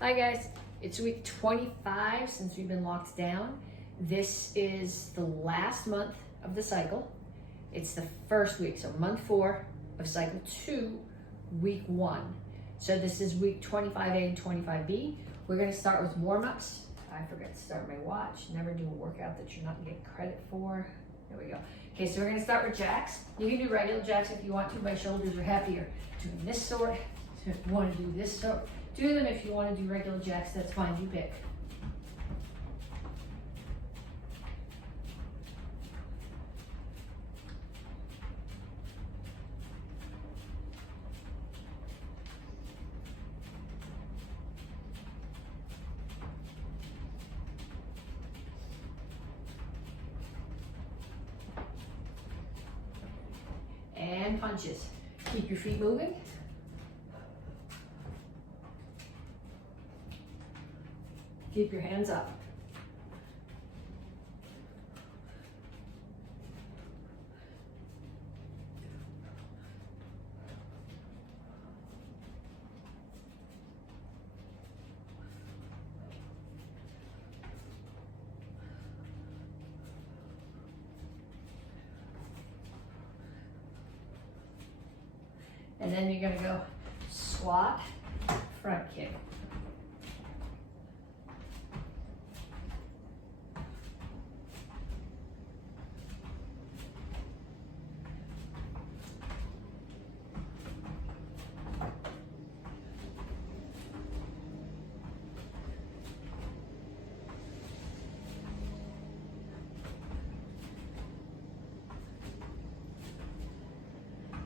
Hi guys, it's week 25 since we've been locked down. This is the last month of the cycle. It's the first week, so month 4 of cycle 2, week 1. So this is week 25A and 25B. We're gonna start with warm-ups. I forgot to start my watch. Never do a workout that you're not getting credit for. There we go. Okay, so we're gonna start with jacks. You can do regular jacks if you want to. My shoulders are happier doing this sort. So if you wanna do this sort, do them. If you want to do regular jacks, that's fine, you pick. And punches. Keep your feet moving. Keep your hands up. And then you're gonna go squat, front kick.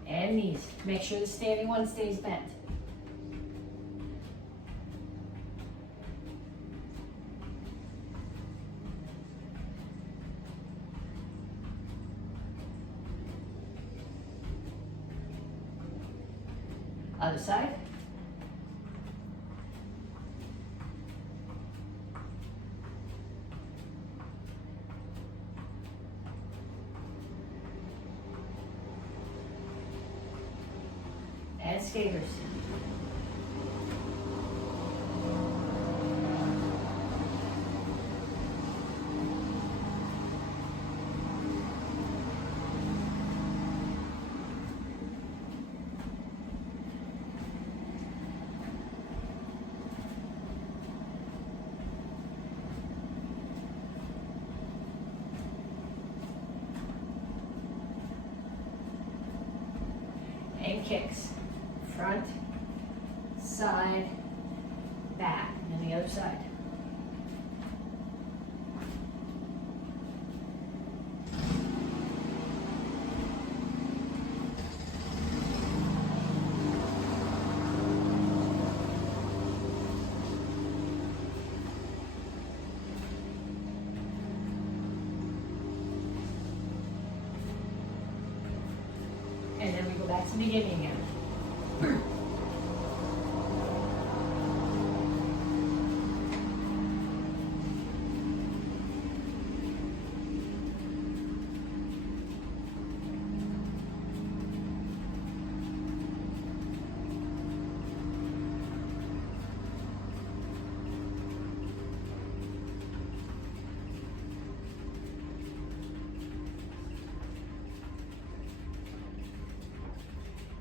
And knees. Make sure the standing one stays bent. Other side. And skaters. And kicks. Front, side, back, and the other side. And then we go back to the beginning again.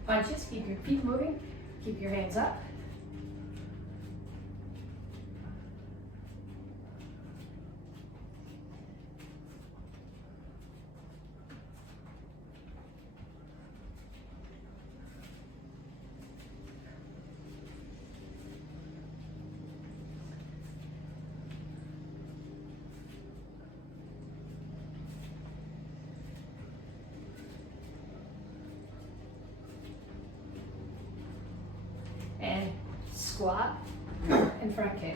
Punches, keep your feet moving, keep your hands up. And squat and front kick.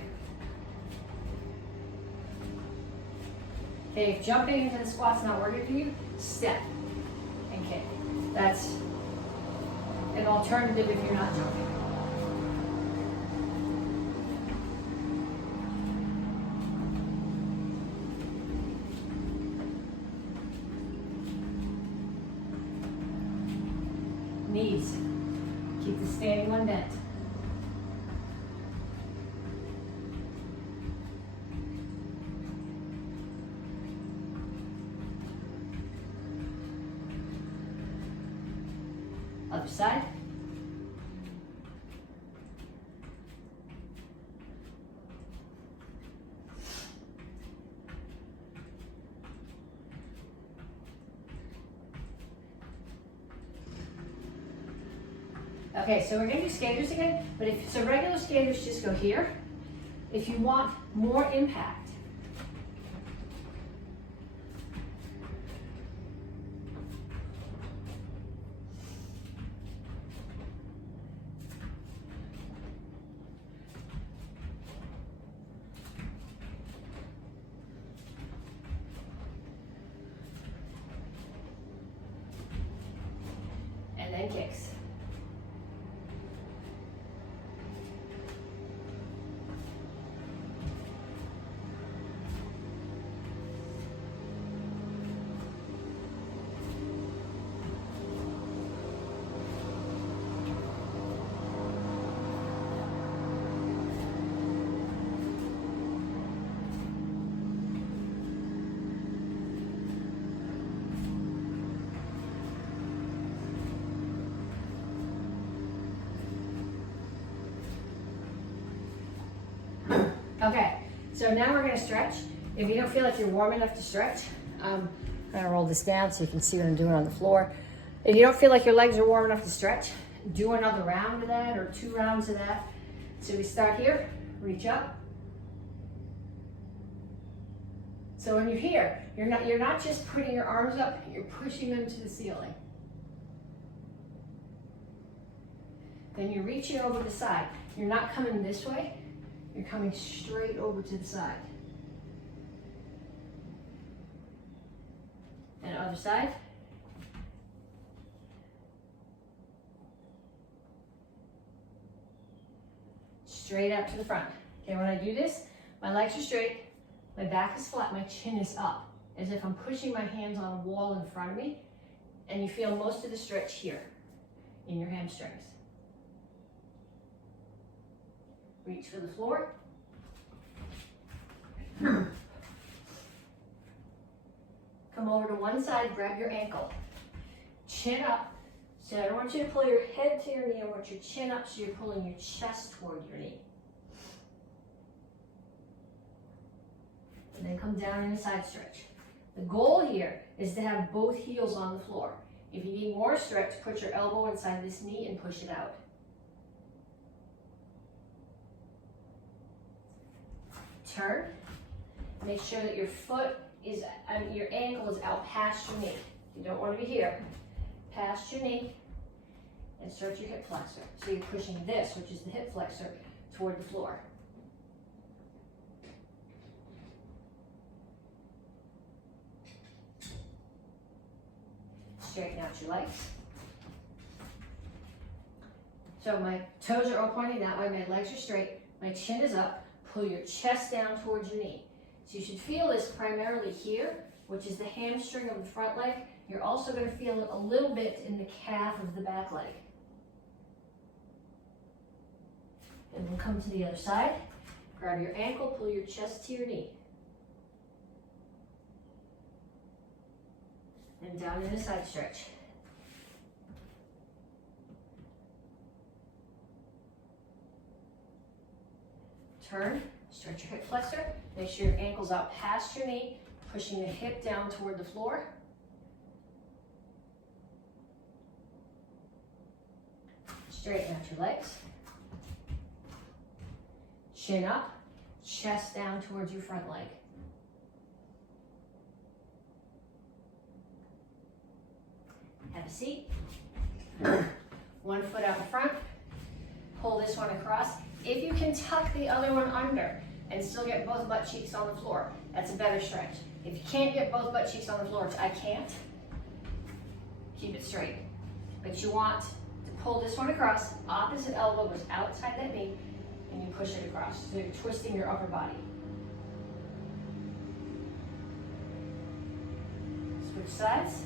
Okay, if jumping into the squat's not working for you, step and kick. That's an alternative if you're not jumping. Knees. Keep the standing one bent. Other side. Okay, so we're gonna do skaters again, but if so, regular skaters just go here. If you want more impact, and then kicks. Okay, so now we're gonna stretch. If you don't feel like you're warm enough to stretch, I'm gonna roll this down so you can see what I'm doing on the floor. If you don't feel like your legs are warm enough to stretch, do another round of that or 2 rounds of that. So we start here, reach up. So when you're here, you're not just putting your arms up, you're pushing them to the ceiling. Then you're reaching over the side. You're not coming this way, you're coming straight over to the side. And other side. Straight out to the front. Okay, when I do this, my legs are straight, my back is flat, my chin is up, as if I'm pushing my hands on a wall in front of me, and you feel most of the stretch here in your hamstrings. Reach for the floor. Come over to one side, grab your ankle. Chin up. So I don't want you to pull your head to your knee, I want your chin up so you're pulling your chest toward your knee. And then come down in a side stretch. The goal here is to have both heels on the floor. If you need more stretch, put your elbow inside this knee and push it out. Turn. Make sure that your foot is, your ankle is out past your knee. You don't want to be here. Past your knee, and stretch your hip flexor. So you're pushing this, which is the hip flexor, toward the floor. Straighten out your legs. So my toes are all pointing that way, my legs are straight, my chin is up. Pull your chest down towards your knee. So you should feel this primarily here, which is the hamstring of the front leg. You're also going to feel it a little bit in the calf of the back leg. And then come to the other side. Grab your ankle, pull your chest to your knee. And down in a side stretch. Turn, stretch your hip flexor. Make sure your ankle's out past your knee, pushing the hip down toward the floor. Straighten out your legs. Chin up, chest down towards your front leg. Have a seat. One foot out in front. Pull this one across. If you can tuck the other one under and still get both butt cheeks on the floor, that's a better stretch. If you can't get both butt cheeks on the floor, which I can't, keep it straight. But you want to pull this one across, opposite elbow goes outside that knee, and you push it across. So you're twisting your upper body. Switch sides.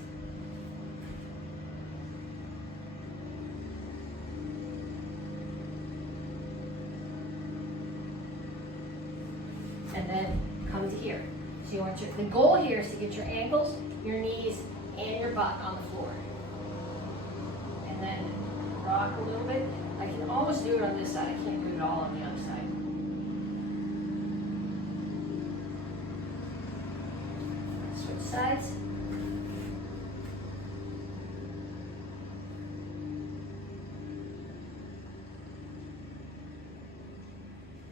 And then come to here. So you want the goal here is to get your ankles, your knees, and your butt on the floor. And then rock a little bit. I can almost do it on this side. I can't do it all on the other side. Switch sides.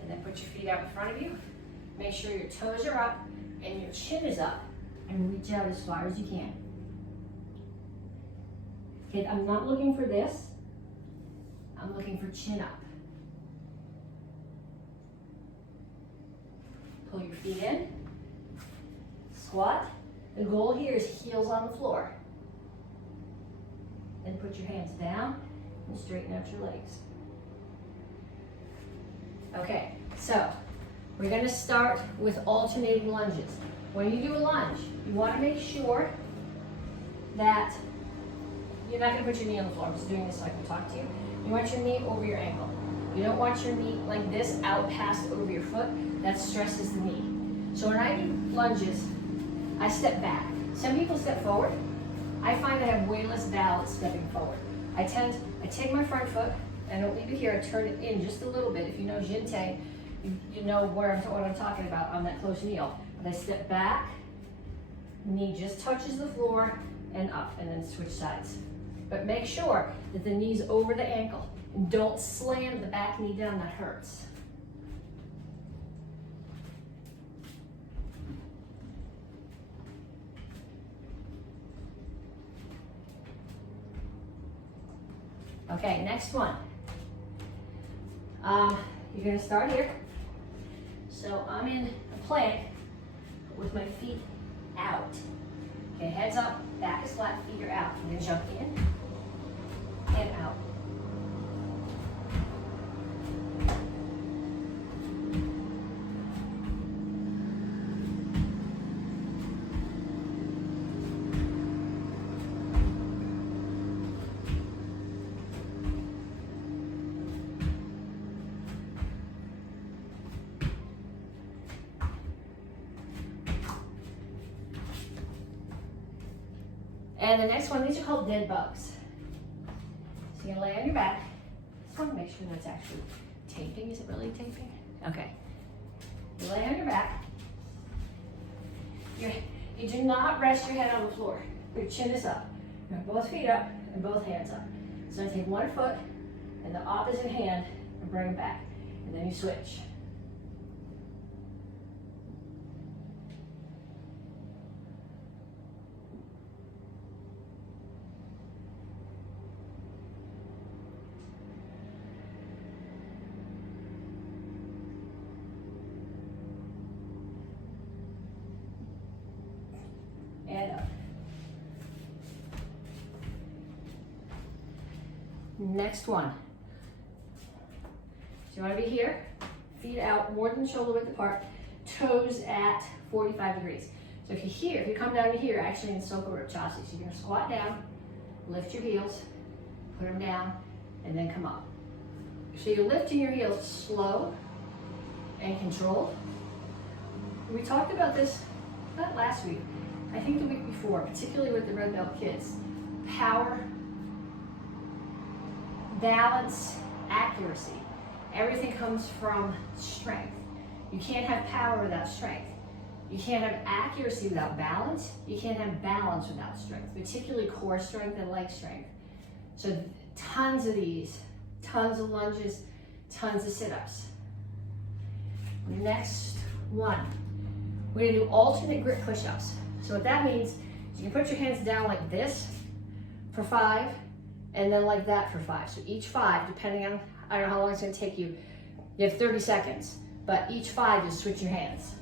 And then put your feet out in front of you. Make sure your toes are up and your chin is up, and reach out as far as you can. Okay, I'm not looking for this. I'm looking for chin up. Pull your feet in. Squat. The goal here is heels on the floor. Then put your hands down and straighten out your legs. Okay, so we're going to start with alternating lunges. When you do a lunge, you want to make sure that you're not going to put your knee on the floor. I'm just doing this so I can talk to you. You want your knee over your ankle. You don't want your knee like this out past over your foot. That stresses the knee. So when I do lunges, I step back. Some people step forward. I find I have way less balance stepping forward. I take my front foot, I don't leave it here, I turn it in just a little bit. If you know Jin Tang, you know what I'm talking about on that close kneel. But I step back, knee just touches the floor, and up, and then switch sides. But make sure that the knee's over the ankle, and don't slam the back knee down, that hurts. Okay, next one. You're gonna start here. So I'm in a plank with my feet out. Okay, heads up, back is flat, feet are out. I'm gonna jump in and out. And the next one, these are called dead bugs. So you're gonna lay on your back. Just want to make sure that's actually taping. Is it really taping? Okay. You lay on your back. You do not rest your head on the floor. Your chin is up. You have both feet up and both hands up. So I take one foot and the opposite hand and bring it back. And then you switch. And up. Next one. So you want to be here, feet out more than shoulder width apart, toes at 45 degrees. So if you come down to here, actually in Soko Chasi, so you're going to squat down, lift your heels, put them down, and then come up. So you're lifting your heels slow and controlled. We talked about this, not last week, I think the week before, particularly with the red belt kids. Power, balance, accuracy. Everything comes from strength. You can't have power without strength. You can't have accuracy without balance. You can't have balance without strength, particularly core strength and leg strength. So tons of these, tons of lunges, tons of sit-ups. Next one, we're gonna do alternate grip push-ups. So what that means is you can put your hands down like this for 5, and then like that for 5. So each 5, depending on, I don't know how long it's gonna take you, you have 30 seconds, but each 5, just switch your hands.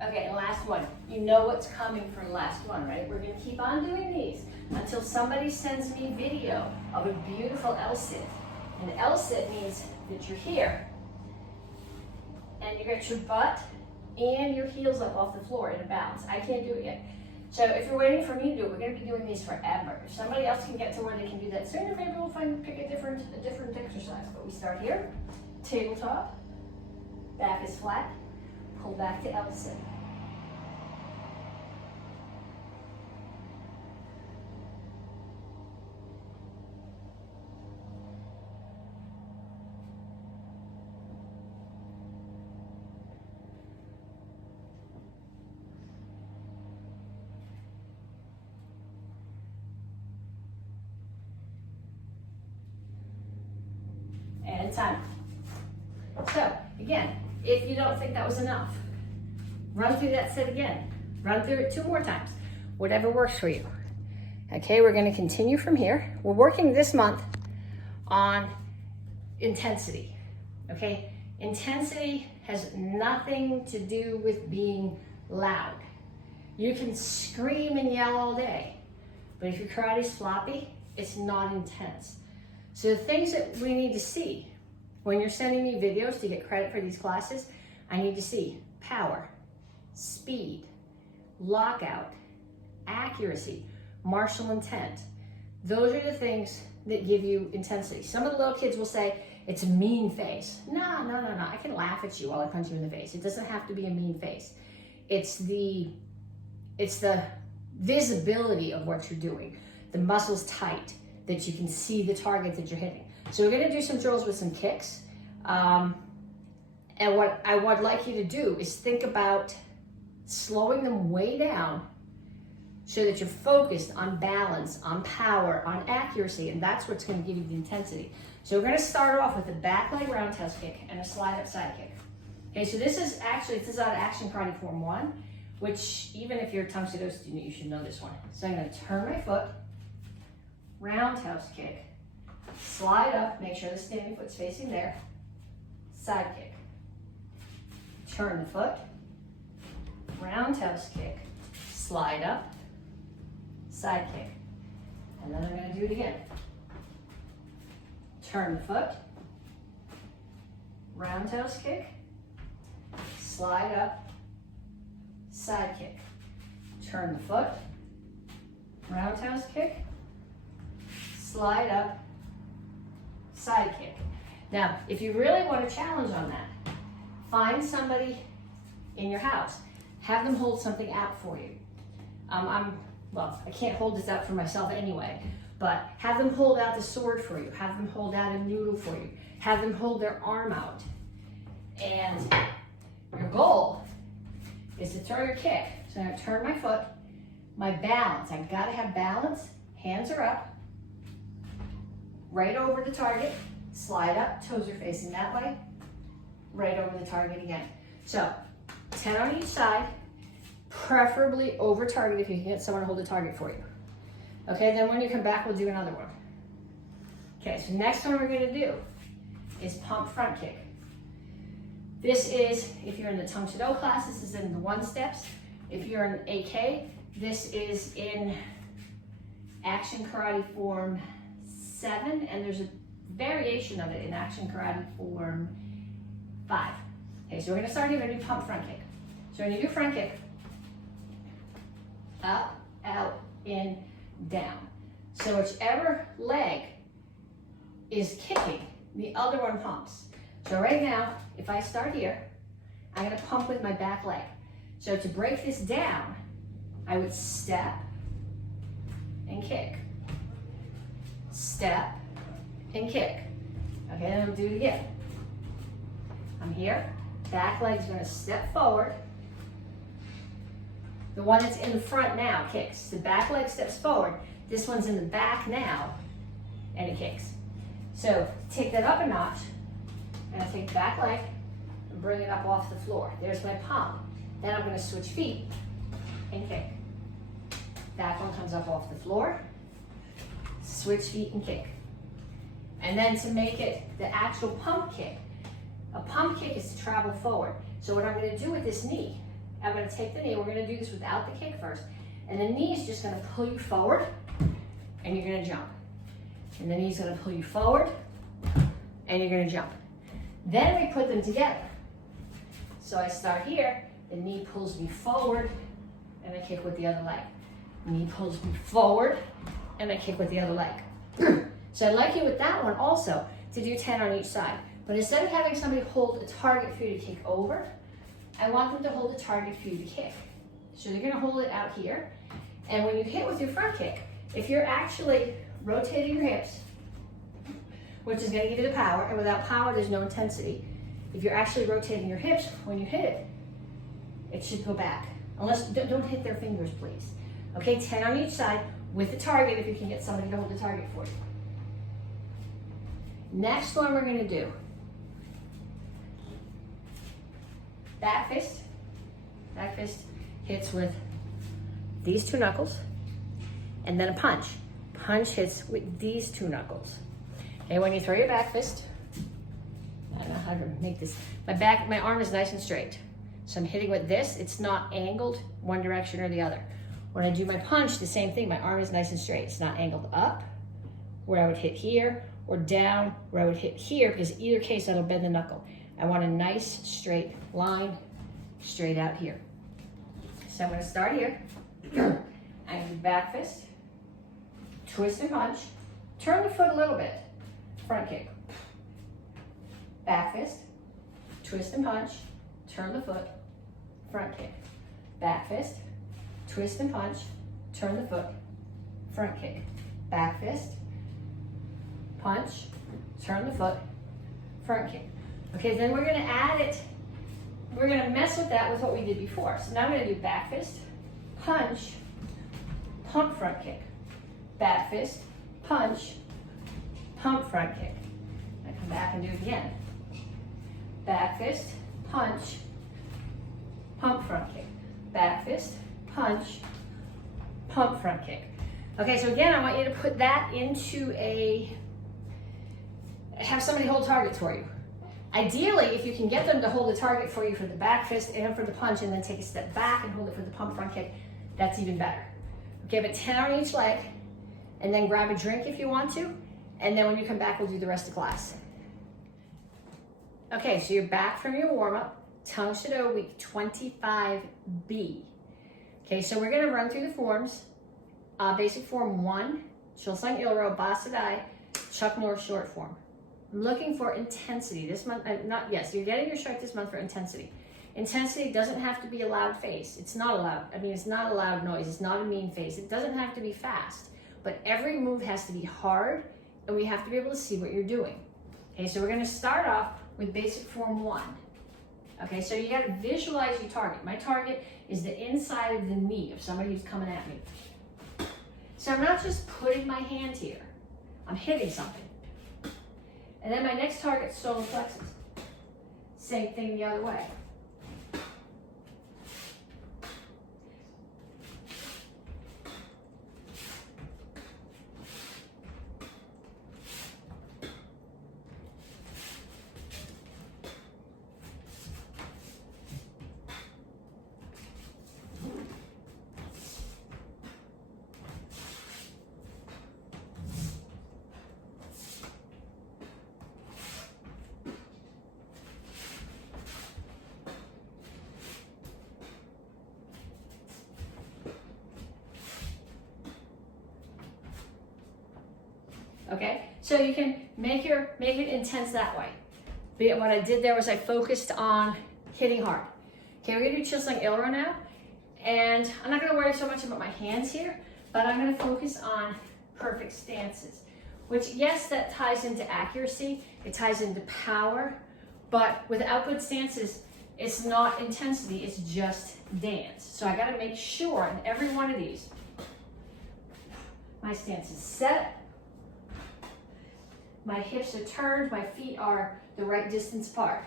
Okay, and last one. You know what's coming for the last one, right? We're gonna keep on doing these until somebody sends me video of a beautiful L sit. And L sit means that you're here, and you get your butt and your heels up off the floor in a balance. I can't do it yet. So if you're waiting for me to do it, we're going to be doing these forever. If somebody else can get to where they can do that sooner, maybe we'll pick a different exercise. But we start here, tabletop, back is flat, pull back to L sit. And time. So again, if you don't think that was enough, run through that set again. Run through it 2 more times, whatever works for you. Okay, we're going to continue from here. We're working this month on intensity. Okay, intensity has nothing to do with being loud. You can scream and yell all day, but if your karate's floppy, it's not intense. So the things that we need to see when you're sending me videos to get credit for these classes, I need to see power, speed, lockout, accuracy, martial intent. Those are the things that give you intensity. Some of the little kids will say, it's a mean face. No. I can laugh at you while I punch you in the face. It doesn't have to be a mean face. It's the visibility of what you're doing. The muscles tight, that you can see the target that you're hitting. So we're gonna do some drills with some kicks. And what I would like you to do is think about slowing them way down so that you're focused on balance, on power, on accuracy, and that's what's gonna give you the intensity. So we're gonna start off with a back leg roundhouse kick and a slide up side kick. Okay, so this is out of Action Karate Form 1, which even if you're a Tang Soo Do student, you should know this one. So I'm gonna turn my foot, roundhouse kick, slide up, make sure the standing foot's facing there, side kick, turn the foot, roundhouse kick, slide up, side kick, and then I'm going to do it again. Turn the foot, roundhouse kick, slide up, side kick, turn the foot, roundhouse kick, slide up, side kick. Now, if you really want a challenge on that, find somebody in your house. Have them hold something out for you. I can't hold this out for myself anyway, but have them hold out the sword for you. Have them hold out a noodle for you. Have them hold their arm out. And your goal is to turn your kick. So I'm gonna turn my foot, my balance. I've gotta have balance. Hands are up. Right over the target, slide up, toes are facing that way, right over the target again. So 10 on each side, preferably over target if you can get someone to hold the target for you. Okay, then when you come back, we'll do another one. Okay, so next one we're gonna do is pump front kick. This is, if you're in the Tang Soo Do class, this is in the 1 steps. If you're in AK, this is in Action Karate Form 7, and there's a variation of it in Action Karate Form 5. Okay, so we're gonna start here, we're gonna do pump front kick. So when you do front kick, up, out, in, down. So whichever leg is kicking, the other one pumps. So right now, if I start here, I'm gonna pump with my back leg. So to break this down, I would step and kick. Step and kick. Okay, then I'm gonna do it again. I'm here, back leg's gonna step forward. The one that's in the front now kicks. The back leg steps forward. This one's in the back now, and it kicks. So take that up a notch, and I take the back leg and bring it up off the floor. There's my pump. Then I'm gonna switch feet and kick. Back one comes up off the floor, switch feet and kick. And then to make it the actual pump kick, a pump kick is to travel forward. So what I'm gonna do with this knee, I'm gonna take the knee, we're gonna do this without the kick first, and the knee is just gonna pull you forward, and you're gonna jump. And the knee's gonna pull you forward, and you're gonna jump. Then we put them together. So I start here, the knee pulls me forward, and I kick with the other leg. Knee pulls me forward, and I kick with the other leg. So I'd like you with that one also to do 10 on each side. But instead of having somebody hold a target for you to kick over, I want them to hold a target for you to kick. So they're gonna hold it out here. And when you hit with your front kick, if you're actually rotating your hips, which is gonna give you the power, and without power, there's no intensity. If you're actually rotating your hips, when you hit it, it should go back. Unless, don't hit their fingers, please. Okay, 10 on each side with the target if you can get somebody to hold the target for you. Next one we're gonna do, back fist. Back fist hits with these two knuckles, and then a punch. Punch hits with these two knuckles. Okay, when you throw your back fist, I don't know how to make this, my arm is nice and straight. So I'm hitting with this, it's not angled one direction or the other. When I do my punch, the same thing, my arm is nice and straight. It's not angled up, where I would hit here, or down, where I would hit here, because either case, that'll bend the knuckle. I want a nice straight line, straight out here. So I'm gonna start here. I'm gonna do back fist, twist and punch, turn the foot a little bit, front kick. Back fist, twist and punch, turn the foot, front kick. Back fist, twist and punch, turn the foot, front kick. Back fist, punch, turn the foot, front kick. Okay, then we're gonna add it, we're gonna mess with that with what we did before. So now I'm gonna do back fist, punch, pump front kick. Back fist, punch, pump front kick. I come back and do it again. Back fist, punch, pump front kick. Back fist, punch, pump front kick. Okay, so again, I want you to put that into have somebody hold targets for you. Ideally, if you can get them to hold the target for you for the back fist and for the punch, and then take a step back and hold it for the pump front kick, that's even better. Okay, but 10 on each leg, and then grab a drink if you want to, and then when you come back, we'll do the rest of class. Okay, so you're back from your warm-up, Tang Soo Do week 25B. Okay, so we're gonna run through the forms. Basic form 1, Chilsung Ilro, Basadai, Chuck Norris short form. I'm looking for intensity this month. You're getting your strike this month for intensity. Intensity doesn't have to be a loud face. It's not loud. I mean, it's not a loud noise. It's not a mean face. It doesn't have to be fast, but every move has to be hard, and we have to be able to see what you're doing. Okay, so we're gonna start off with basic form 1. Okay, so you gotta visualize your target. My target is the inside of the knee of somebody who's coming at me. So I'm not just putting my hand here, I'm hitting something. And then my next target, solar plexus. Same thing the other way. Okay, so you can make it intense that way. But what I did there was I focused on hitting hard. Okay, we're gonna do Chilsung Ilro now, and I'm not gonna worry so much about my hands here, but I'm gonna focus on perfect stances, which yes, that ties into accuracy, it ties into power, but without good stances, it's not intensity, it's just dance. So I gotta make sure in every one of these, my stance is set, my hips are turned, my feet are the right distance apart.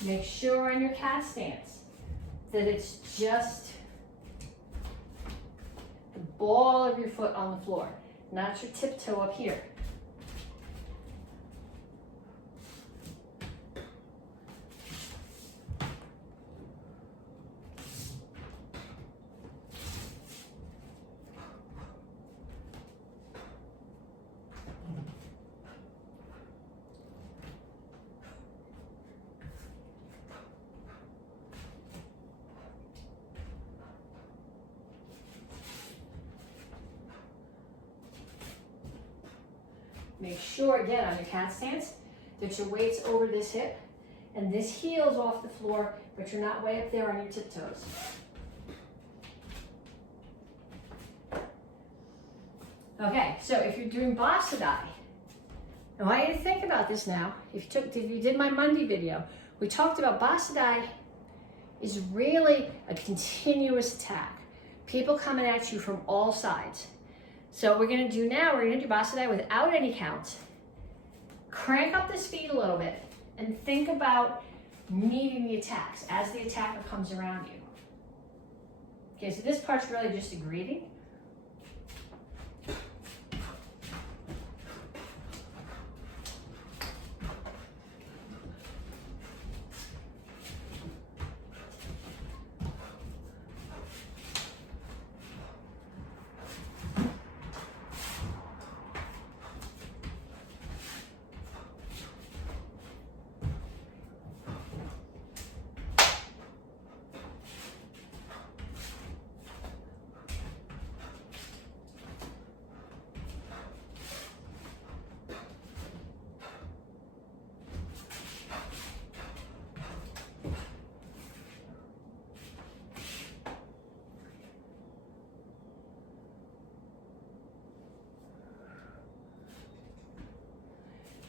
Make sure in your cat stance that it's just the ball of your foot on the floor, not your tiptoe up here. Make sure, again, on your cat stance, that your weight's over this hip, and this heel's off the floor, but you're not way up there on your tiptoes. Okay, so if you're doing Bossadai, I want you to think about this now. If you did my Monday video, we talked about Bossadai is really a continuous attack. People coming at you from all sides. So what we're gonna do now, we're gonna do Bossadai without any counts. Crank up the speed a little bit and think about meeting the attacks as the attacker comes around you. Okay, so this part's really just a greeting.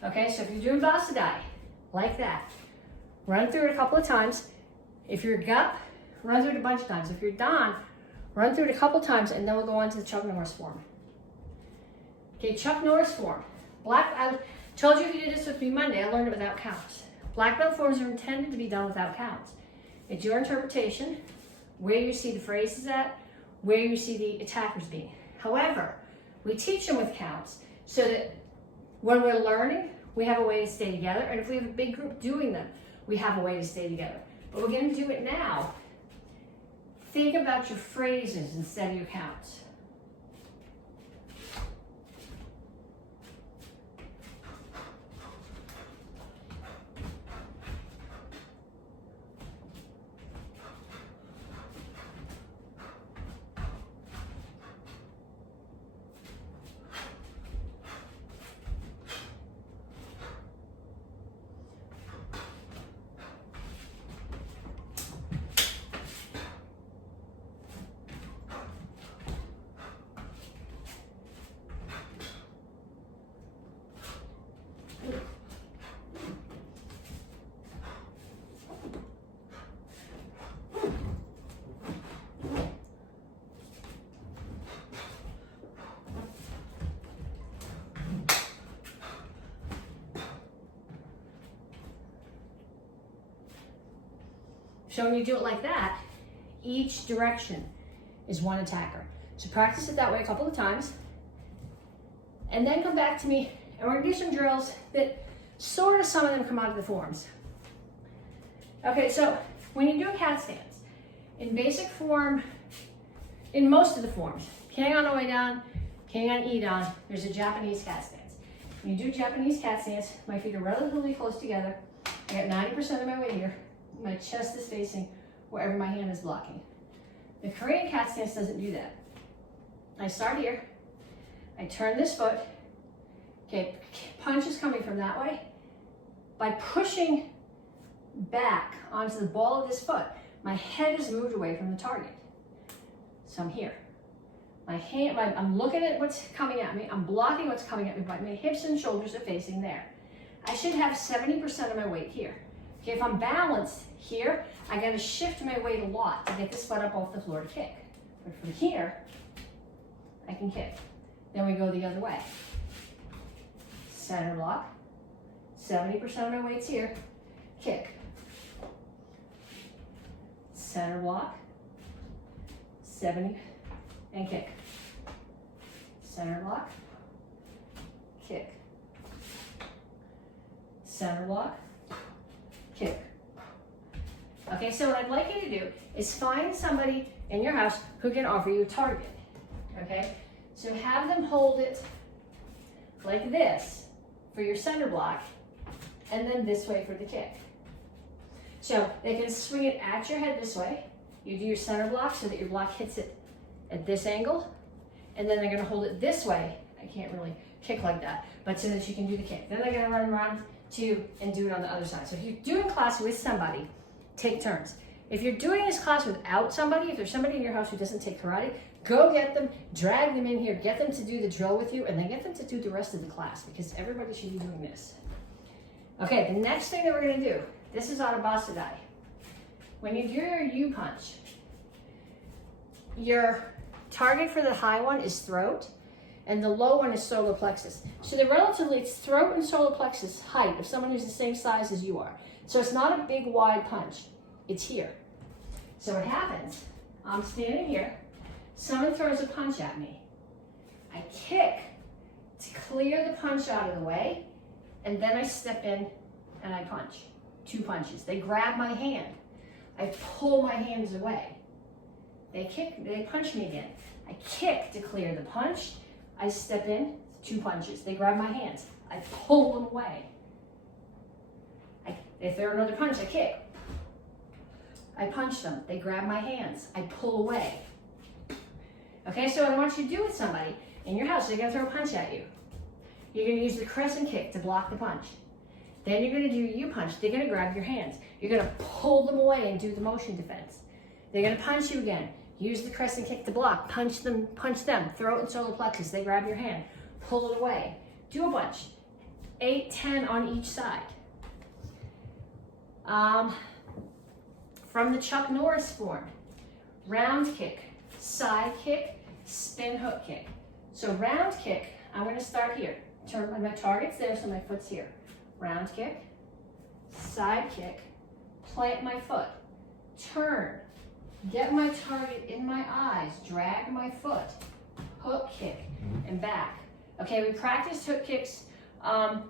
Okay, so if you're doing Bossadai, like that, run through it a couple of times. If you're Gup, run through it a bunch of times. If you're Don, run through it a couple of times, and then we'll go on to the Chuck Norris form. Okay, Chuck Norris form. I told you if you did this with me Monday, I learned it without counts. Black belt forms are intended to be done without counts. It's your interpretation, where you see the phrases at, where you see the attackers being. However, we teach them with counts so that when we're learning, we have a way to stay together, and if we have a big group doing them, we have a way to stay together. But we're going to do it now. Think about your phrases instead of your counts. So when you do it like that, each direction is one attacker. So practice it that way a couple of times, and then come back to me, and we're gonna do some drills that sort of some of them come out of the forms. Okay, so when you do a cat stance, in basic form, in most of the forms, King on the way down, King on E down, there's a Japanese cat stance. When you do Japanese cat stance, my feet are relatively close together. I got 90% of my weight here. My chest is facing wherever my hand is blocking. The Korean cat stance doesn't do that. I start here, I turn this foot, okay, punch is coming from that way. By pushing back onto the ball of this foot, my head is moved away from the target. So I'm here. I'm looking at what's coming at me, I'm blocking what's coming at me, but my hips and shoulders are facing there. I should have 70% of my weight here. Okay, if I'm balanced here, I gotta shift my weight a lot to get this foot up off the floor to kick. But from here, I can kick. Then we go the other way. Center block, 70% of my weight's here, kick. Center block, 70, and kick. Center block, kick. Center block, kick. Okay, so what I'd like you to do is find somebody in your house who can offer you a target. Okay, so have them hold it like this for your center block, and then this way for the kick. So they can swing it at your head this way. You do your center block so that your block hits it at this angle, and then they're going to hold it this way. I can't really kick like that, but so that you can do the kick. Then they're gonna run around to you and do it on the other side. So if you're doing class with somebody, take turns. If you're doing this class without somebody, if there's somebody in your house who doesn't take karate, go get them, drag them in here, get them to do the drill with you, and then get them to do the rest of the class, because everybody should be doing this. Okay, the next thing that we're gonna do, this is Arabasudai. When you do your U punch, your target for the high one is throat, and the low one is solar plexus. So they're relatively, it's throat and solar plexus height of someone who's the same size as you are. So it's not a big wide punch, it's here. So what happens, I'm standing here, someone throws a punch at me. I kick to clear the punch out of the way, and then I step in and I punch. 2 punches. They grab my hand. I pull my hands away. They punch me again. I kick to clear the punch. I step in, 2 punches. They grab my hands. I pull them away. They throw another punch, I kick. I punch them. They grab my hands. I pull away. Okay, so what I want you to do with somebody in your house, they're gonna throw a punch at you. You're gonna use the crescent kick to block the punch. Then you're gonna do your U punch. They're gonna grab your hands. You're gonna pull them away and do the motion defense. They're gonna punch you again. Use the crescent kick to block. Punch them, throat and solar plexus. They grab your hand. Pull it away. Do a bunch. 8, 10 on each side. From the Chuck Norris form, round kick, side kick, spin hook kick. So round kick, I'm gonna start here. Turn my target's there, so my foot's here. Round kick, side kick, plant my foot, turn, get my target in my eyes, drag my foot, hook kick, and back. Okay, we practiced hook kicks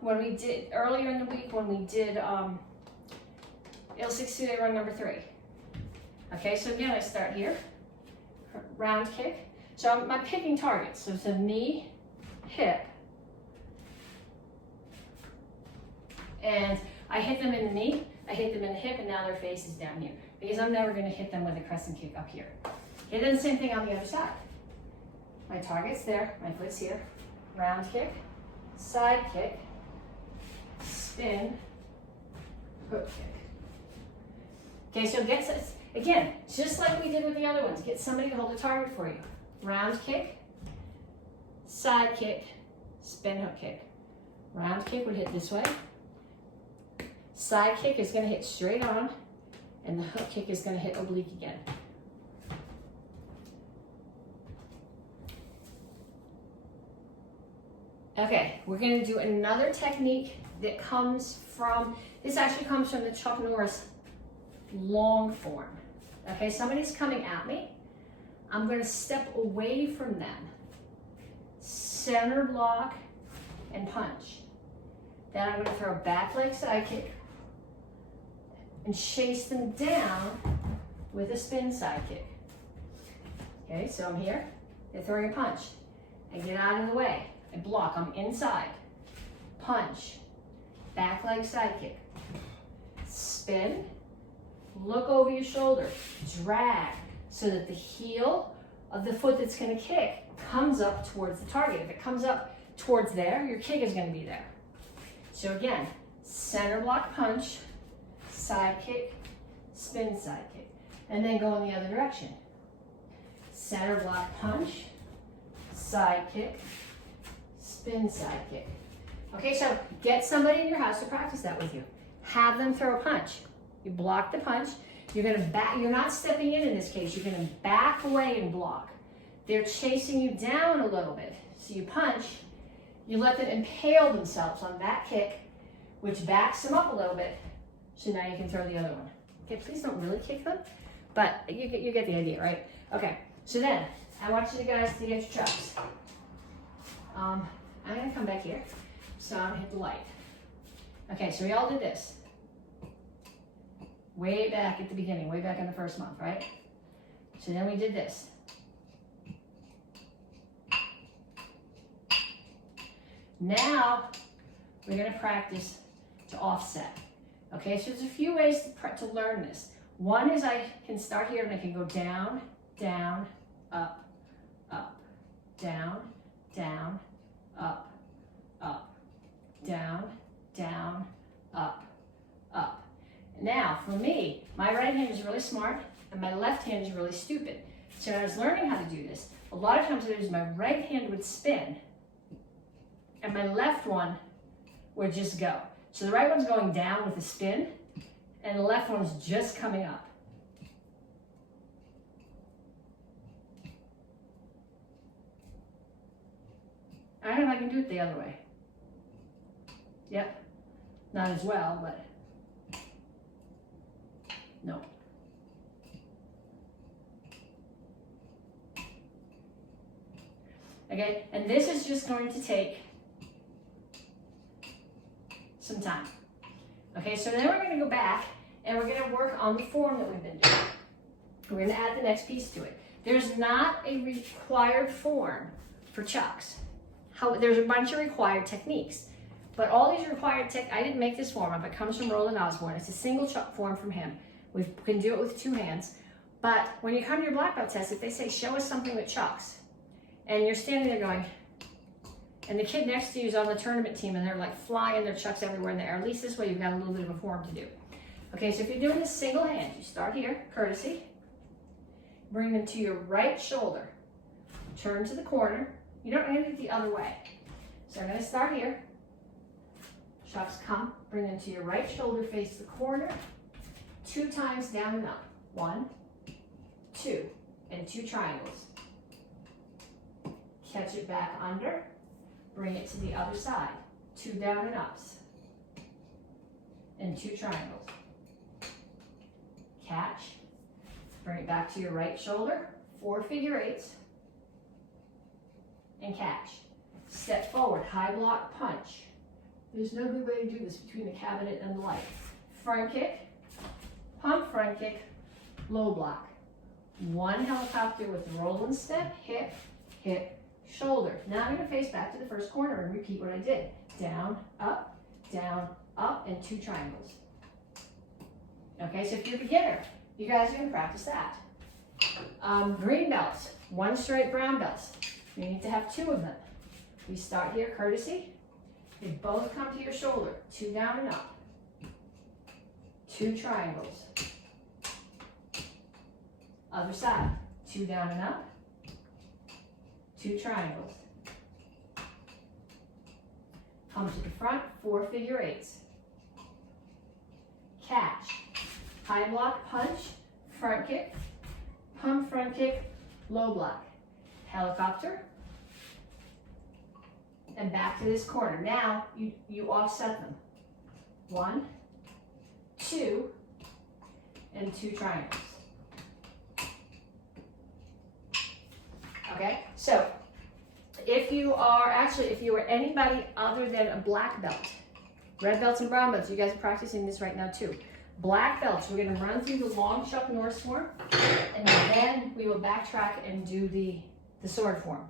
when we did, earlier in the week when we did Il 60 Day Run number 3. Okay, so again, I start here, round kick. So I'm picking targets, so it's a knee, hip, and I hit them in the knee, I hit them in the hip, and now their face is down here, because I'm never gonna hit them with a crescent kick up here. Okay, then the same thing on the other side. My target's there, my foot's here, round kick, side kick, spin, hook kick. Okay, so again, just like we did with the other ones, get somebody to hold the target for you. Round kick, side kick, spin hook kick. Round kick would hit this way. Side kick is gonna hit straight on, and the hook kick is gonna hit oblique again. Okay, we're gonna do another technique that comes from, this actually comes from the Chuck Norris long form. Okay, somebody's coming at me. I'm going to step away from them, center block, and punch. Then I'm going to throw a back leg side kick and chase them down with a spin side kick. Okay, so I'm here, they're throwing a punch. I get out of the way, I block, I'm inside, punch, back leg side kick, spin, look over your shoulder, drag, so that the heel of the foot that's gonna kick comes up towards the target. If it comes up towards there, your kick is gonna be there. So again, center block punch, side kick, spin side kick, and then go in the other direction. Center block punch, side kick, spin side kick. Okay, so get somebody in your house to practice that with you. Have them throw a punch. You block the punch. You're gonna back, you're not stepping in this case, you're gonna back away and block. They're chasing you down a little bit. So you punch, you let them impale themselves on that kick, which backs them up a little bit. So now you can throw the other one. Okay, please don't really kick them, but you get the idea, right? Okay, so then I want you guys to get your chops. I'm gonna come back here. So I'm gonna hit the light. Okay, so we all did this. Way back at the beginning, way back in the first month, right? So then we did this. Now, we're gonna practice to offset. Okay, so there's a few ways to learn this. One is I can start here and I can go down, down, up, up, down, down, up, down, down, up, up. Now, for me, my right hand is really smart and my left hand is really stupid. So when I was learning how to do this, a lot of times what I do is my right hand would spin and my left one would just go. So the right one's going down with a spin and the left one's just coming up. I don't know if I can do it the other way. Yep, not as well, but no. Okay, and this is just going to take some time. Okay, so then we're going to go back and we're going to work on the form that we've been doing. We're going to add the next piece to it. There's not a required form for chucks. There's a bunch of required techniques, but all these required I didn't make this form up. It comes from Roland Osborne. It's a single chuck form from him. We can do it with 2 hands, but when you come to your black belt test, if they say, show us something that chucks, and you're standing there going, and the kid next to you is on the tournament team and they're like flying their chucks everywhere in the air, at least this way you've got a little bit of a form to do. Okay, so if you're doing this single hand, you start here, courtesy, bring them to your right shoulder, turn to the corner. You don't need it the other way. So I'm going to start here. Chucks come, bring them to your right shoulder, face the corner, 2 times down and up. 1, 2, and 2 triangles. Catch it back under, bring it to the other side. 2 down and ups, and 2 triangles. Catch, bring it back to your right shoulder, 4 figure eights, and catch. Step forward, high block punch. There's no good way to do this between the cabinet and the light. Front kick, pump front kick, low block. 1 helicopter with roll and step, hip, hip, shoulder. Now I'm going to face back to the first corner and repeat what I did. Down, up, and 2 triangles. Okay, so if you're a beginner, you guys are going to practice that. Green belts, 1 straight brown belts. You need to have 2 of them. We start here, courtesy. They both come to your shoulder. 2 down and up. 2 triangles. Other side. 2 down and up. 2 triangles. Come to the front, 4 figure eights. Catch. High block punch, front kick, pump front kick, low block. Helicopter. And back to this corner. Now you offset them. 1, 2, and 2 triangles. Okay, so if you are anybody other than a black belt, red belts and brown belts, you guys are practicing this right now too. Black belts, we're going to run through the long Chuck Norris form, and then we will backtrack and do the sword form.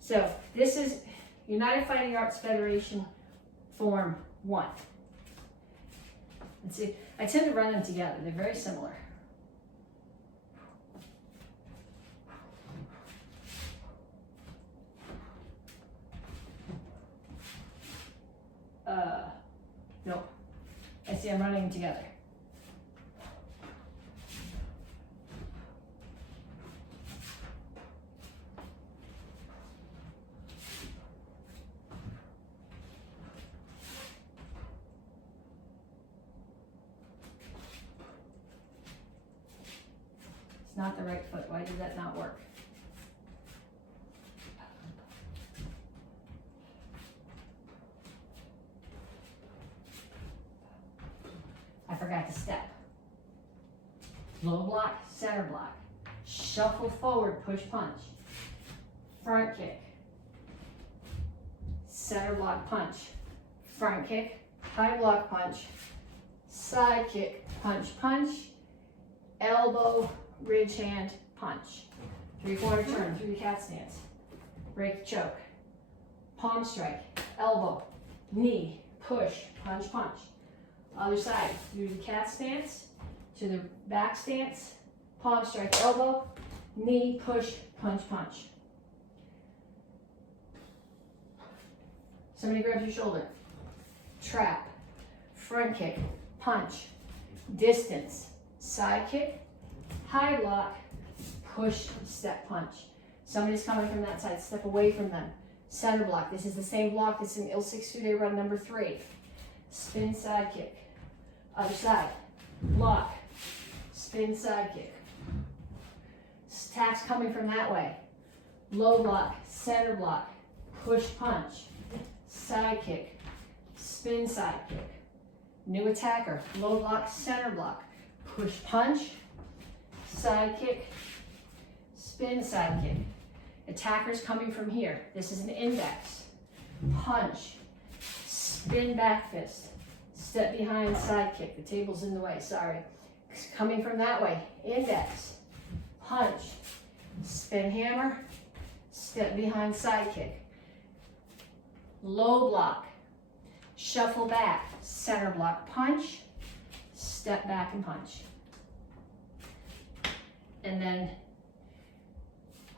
So this is United Fighting Arts Federation Form 1. Let's see, I tend to run them together. They're very similar. No, I see I'm running them together. It's not the right foot. Why did that not work? I forgot to step. Low block, center block. Shuffle forward, push punch. Front kick. Center block punch. Front kick, high block punch. Side kick, punch, punch. Elbow, ridge hand, punch. 3/4 turn through the cat stance. Break the choke. Palm strike, elbow, knee, push, punch, punch. Other side, through the cat stance, to the back stance, palm strike, elbow, knee, push, punch, punch. Somebody grabs your shoulder. trap, front kick, punch, distance, side kick, high block, push, step, punch. Somebody's coming from that side, step away from them. Center block, this is the same block that's in Il 6 2-Day run number 3. Spin side kick, other side, block, spin side kick. Attacks coming from that way. Low block, center block, push punch, side kick, spin side kick. New attacker, low block, center block, push punch, side kick, spin side kick. Attackers coming from here. This is an index, punch, spin back fist, step behind side kick. The table's in the way, sorry. Coming from that way, index, punch, spin hammer, step behind side kick. Low block, shuffle back, center block, punch, step back and punch. And then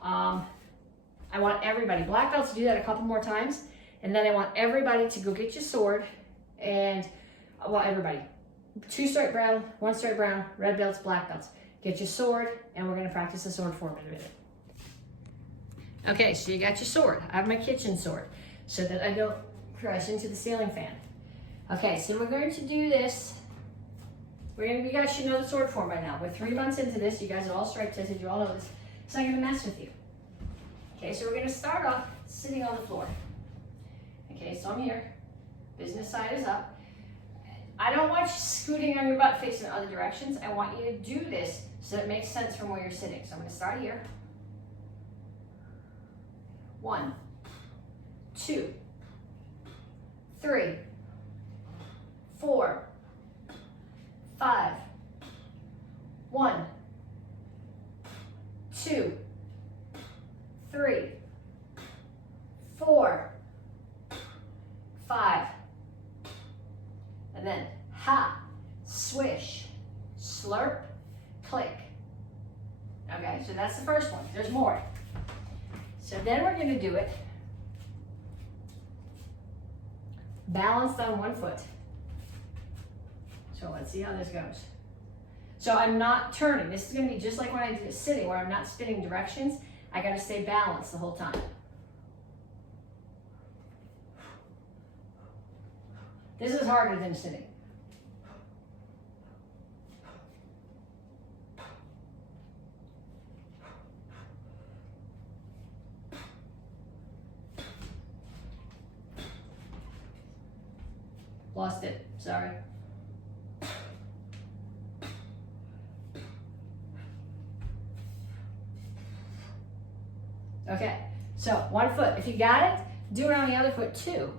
I want everybody, black belts, to do that a couple more times. And then I want everybody to go get your sword. And, well, everybody. 2 stripe brown, 1 stripe brown, red belts, black belts. Get your sword, and we're going to practice the sword form in a minute. Okay, so you got your sword. I have my kitchen sword so that I don't crash into the ceiling fan. Okay, so we're going to do this. You guys should know the sword form by now. We're 3 months into this. You guys are all striped tested. You all know this. It's not going to mess with you. Okay, so we're going to start off sitting on the floor. Okay, so I'm here. Business side is up. I don't want you scooting on your butt facing other directions. I want you to do this so it makes sense from where you're sitting. So I'm going to start here. 1, 2, 3, 4, 5. 1, 2, 3, 4, 5. And then ha, swish, slurp, click. Okay, so that's the first one. There's more. So then we're going to do it balanced on 1 foot. So let's see how this goes. So I'm not turning. This is going to be just like when I did it sitting, where I'm not spinning directions. I got to stay balanced the whole time. This is harder than sitting. Lost it, sorry. Okay, so 1 foot. If you got it, do it on the other foot too.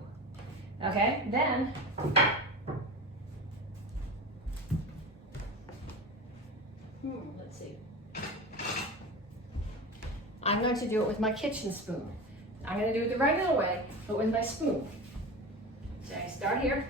Okay, then let's see. I'm going to do it with my kitchen spoon. I'm going to do it the regular way, but with my spoon. So I start here.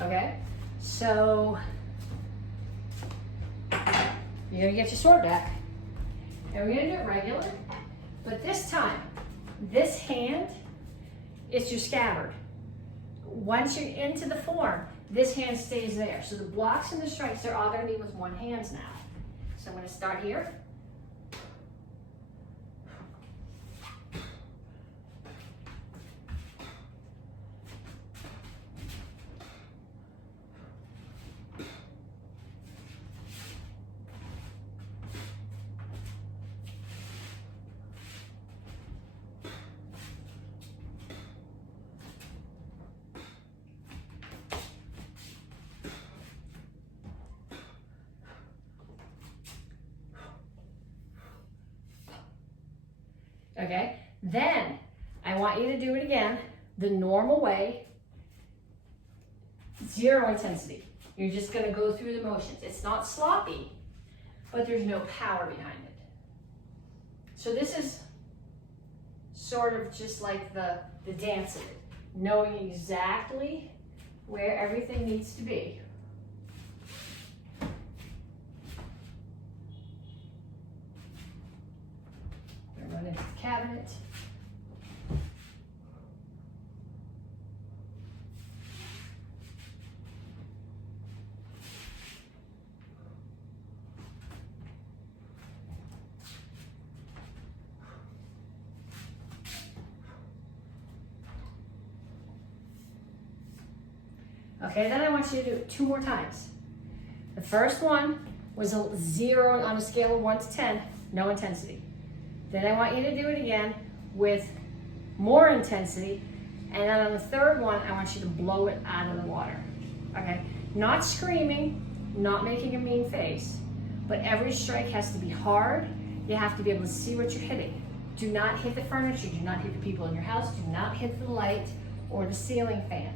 Okay, so you're gonna get your sword back, and we're gonna do it regular, but this time, this hand is your scabbard. Once you're into the form, this hand stays there. So the blocks and the strikes, they're all gonna be with 1 hand now. So I'm gonna start here. Okay, then I want you to do it again the normal way zero intensity. You're just gonna go through the motions. It's not sloppy, but there's no power behind it. So this is sort of just like the dance of it, knowing exactly where everything needs to be. Run into the cabinet. Okay, then I want you to do it 2 more times. The first one was a 0 on a scale of 1 to 10, no intensity. Then I want you to do it again with more intensity. And then on the third one, I want you to blow it out of the water. Okay? Not screaming, not making a mean face, but every strike has to be hard. You have to be able to see what you're hitting. Do not hit the furniture, do not hit the people in your house, do not hit the light or the ceiling fan.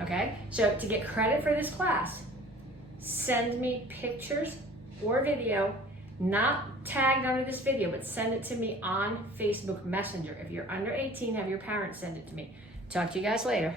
Okay? So to get credit for this class, send me pictures or video, not tagged under this video, but send it to me on Facebook Messenger. If you're under 18, have your parents send it to me. Talk to you guys later.